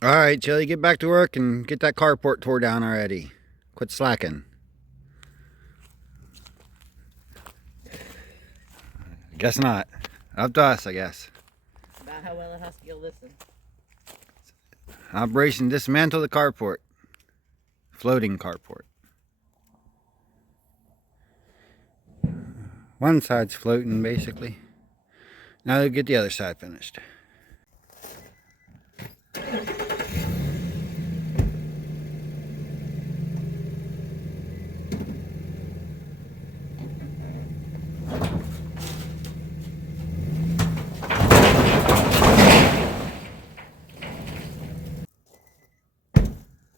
Alright, Chili, get back to work and get that carport tore down already. Quit slacking. Guess not. Up to us, I guess. About how well it has to go listen. Operation Dismantle the Carport. Floating carport. One side's floating, basically. Now they'll get the other side finished.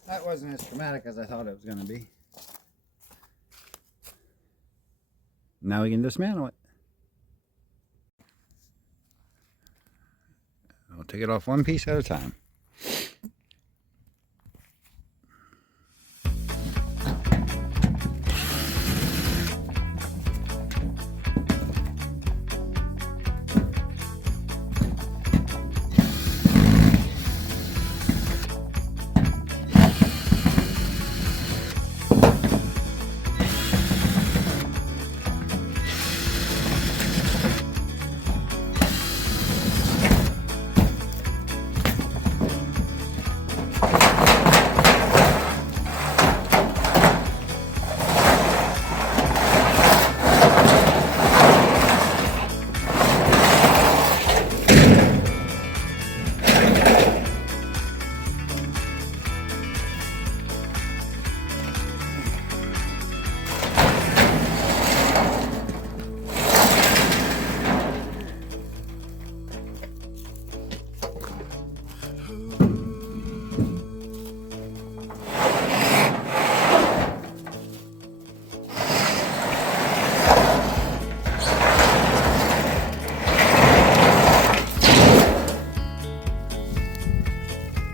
That wasn't as traumatic as I thought it was going to be. Now we can dismantle it. I'll take it off one piece at a time.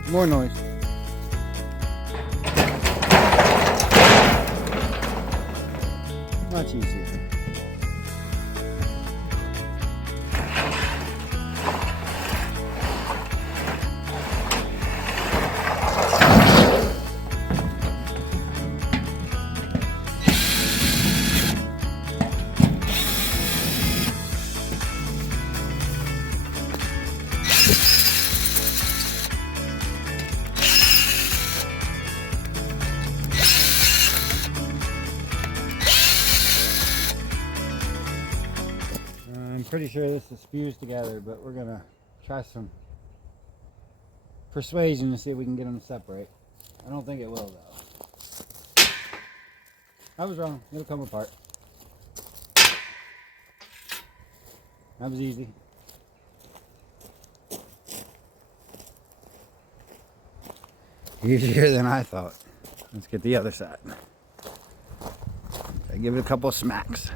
More noise. Much easier. I'm pretty sure this is fused together, but we're gonna try some persuasion to see if we can get them to separate. I don't think it will though. I was wrong. It'll come apart. That was easy. Easier than I thought. Let's get the other side. I give it a couple of smacks.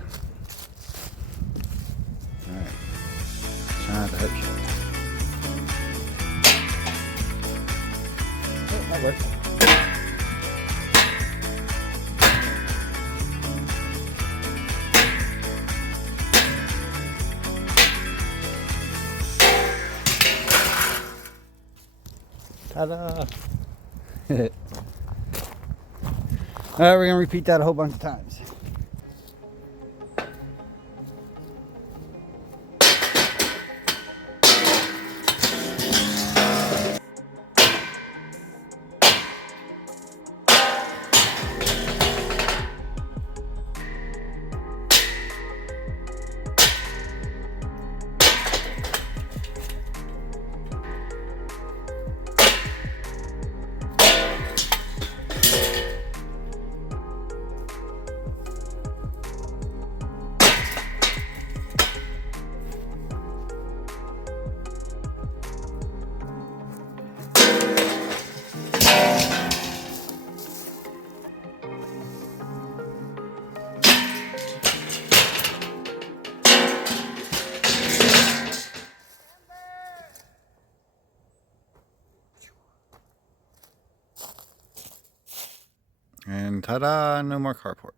Alright. Try not to hurt you. Oh, that works. Ta-da! Alright, we're going to repeat that a whole bunch of times. And ta-da, no more carport.